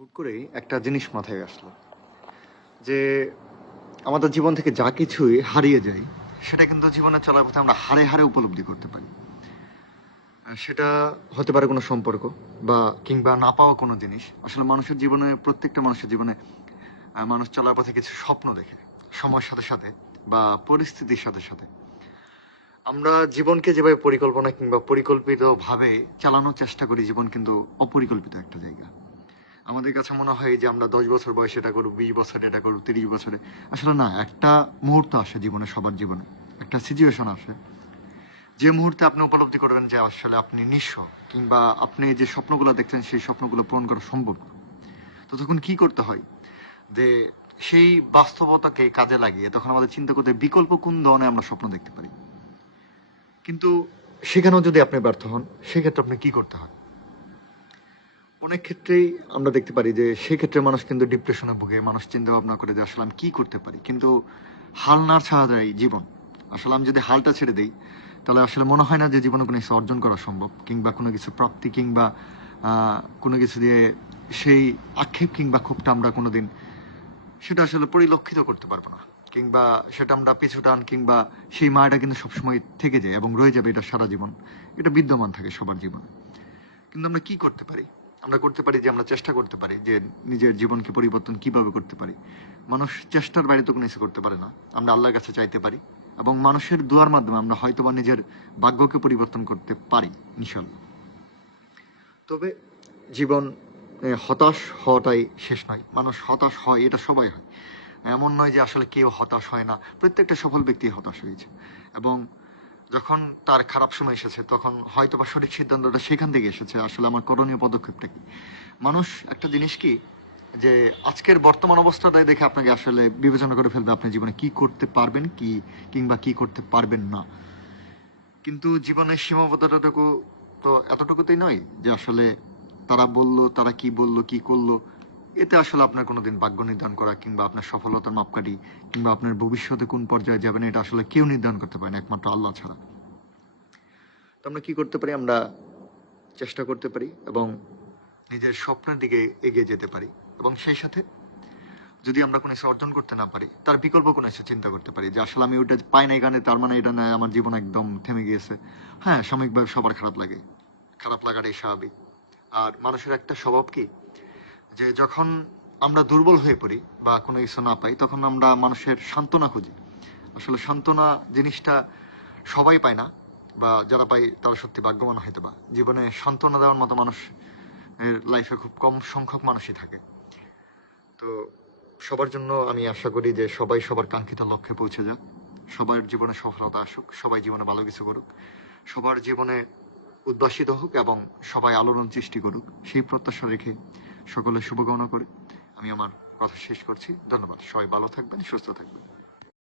হুট করেই একটা জিনিস মাথায় আসলো যে আমাদের জীবন থেকে যা কিছুই হারিয়ে যায় সেটা কিন্তু জীবনে চলার পথে আমরা হারে হারে উপলব্ধি করতে পারি। সেটা হতে পারে কোনো সম্পর্ক বা কিংবা না পাওয়া কোনো জিনিস। আসলে মানুষের জীবনে, প্রত্যেকটা মানুষের জীবনে মানুষ চলার পথে কিছু স্বপ্ন দেখে সময়ের সাথে সাথে বা পরিস্থিতির সাথে সাথে। আমরা জীবনকে যেভাবে পরিকল্পনা কিংবা পরিকল্পিতভাবে চালানোর চেষ্টা করি, জীবন কিন্তু অপরিকল্পিত একটা জায়গা। আমাদের কাছে মনে হয় যে আমরা 10 বছর বয়সে এটা করবো, 20 বছরে এটা করবো, 30 বছরে। আসলে না, একটা মুহূর্ত আসে জীবনে, সবার জীবনে একটা সিচুয়েশন আসে যে মুহূর্তে আপনি উপলব্ধি করবেন যে আসলে আপনি নিঃস্ব, কিংবা আপনি যে স্বপ্নগুলো দেখছেন সেই স্বপ্নগুলো পূরণ করা সম্ভব না। তো তখন কি করতে হয় যে সেই বাস্তবতাকে কাজে লাগিয়ে তখন আমাদের চিন্তা করতে হয় বিকল্প কোন ধরনের আমরা স্বপ্ন দেখতে পারি। কিন্তু সেখানেও যদি আপনি ব্যর্থ হন, সেক্ষেত্রে আপনি কি করতে হয়? অনেক ক্ষেত্রেই আমরা দেখতে পারি যে সেক্ষেত্রে মানুষ কিন্তু ডিপ্রেশনে ভুগে, মানুষ চিন্তা ভাবনা করে যে আসলে আমি কি করতে পারি, কিন্তু হাল না ছাড়া যায় জীবন। আসলে আমি যদি হালটা ছেড়ে দিই তাহলে আসলে মনে হয় না যে জীবনে কোনো কিছু অর্জন করা সম্ভব, কিংবা কোনো কিছু প্রাপ্তি, কিংবা কোনো কিছু দিয়ে সেই আক্ষেপ কিংবা ক্ষোভটা আমরা কোনোদিন সেটা আসলে পরিলক্ষিত করতে পারবো না, কিংবা সেটা আমরা পিছু টান, কিংবা সেই মায়াটা কিন্তু সবসময় থেকে যায় এবং রয়ে যাবে, এটা সারা জীবন এটা বিদ্যমান থাকে সবার জীবনে। কিন্তু আমরা কি করতে পারি? আমরা করতে পারি যে আমরা চেষ্টা করতে পারি যে নিজের জীবনকে পরিবর্তন কিভাবে করতে পারি। মানুষ চেষ্টার বাইরে তো কোনো কিছু করতে পারে না। আমরা আল্লাহর কাছে চাইতে পারি এবং মানুষের দোয়ার মাধ্যমে আমরা হয়তোবা নিজের ভাগ্যকে পরিবর্তন করতে পারি, ইনশাল্লাহ। তবে জীবন হতাশ হওয়াটাই শেষ নয়। মানুষ হতাশ হয়, এটা সবাই হয়। এমন নয় যে আসলে কেউ হতাশ হয় না। প্রত্যেকটা সফল ব্যক্তি হতাশ হয়েছে এবং যখন তার খারাপ সময় এসেছে তখন হয়তো বা সঠিক সিদ্ধান্তটা সেখান থেকে এসেছে, আসলে আমার করণীয় পদক্ষেপটা কি। মানুষ একটা জিনিস কি, যে আজকের বর্তমান অবস্থাটাই দেখে আপনাকে আসলে বিবেচনা করে ফেলবে আপনি জীবনে কি করতে পারবেন, কি কিংবা কি করতে পারবেন না। কিন্তু জীবনের সীমাবদ্ধতাটুকু তো এতটুকুতেই নয় যে আসলে তারা বলল, তারা কি বলল, কি করলো, এতে আসলে আপনার কোনোদিন ভাগ্য নির্ধারণ করা কিংবা আপনার সফলতার মাপকাঠি কিংবা আপনার ভবিষ্যতে কোন পর্যায়ে যাবেন এটা আসলে কেউ নির্ধারণ করতে পারে না, একমাত্র আল্লাহ ছাড়া। তো আমরা কি করতে পারি? আমরা চেষ্টা করতে পারি এবং নিজের স্বপ্নের দিকে এগিয়ে যেতে পারি, এবং সেই সাথে যদি আমরা কোনো কিছু অর্জন করতে না পারি তার বিকল্প কোনো কিছু চিন্তা করতে পারি, যে আসলে আমি ওটা পাই না এখানে, তার মানে এটা নয় আমার জীবন একদম থেমে গিয়েছে। হ্যাঁ, সাময়িকভাবে সবার খারাপ লাগে, খারাপ লাগাটাই স্বাভাবিক। আর মানুষের একটা স্বভাব কি, যে যখন আমরা দুর্বল হয়ে পড়ি বা কোনো কিছু না পাই তখন আমরা মানুষের সান্ত্বনা খুঁজি। আসলে সান্ত্বনা জিনিসটা সবাই পায় না, বা যারা পায় তারা সত্যি ভাগ্যবান হয়তো বা। জীবনে সান্ত্বনা দেওয়ার মতো মানুষ এর লাইফে খুব কম সংখ্যক মানুষই থাকে। তো সবার জন্য আমি আশা করি যে সবাই সবার কাঙ্ক্ষিত লক্ষ্যে পৌঁছে যাক, সবার জীবনে সফলতা আসুক, সবাই জীবনে ভালো কিছু করুক, সবার জীবনে উদ্ভাসিত হোক এবং সবাই আলোড়ন সৃষ্টি করুক, সেই প্রত্যাশা রেখে সকলের শুভকামনা করে আমি আমার কথা শেষ করছি। ধন্যবাদ। সবাই ভালো থাকবেন, সুস্থ থাকবেন।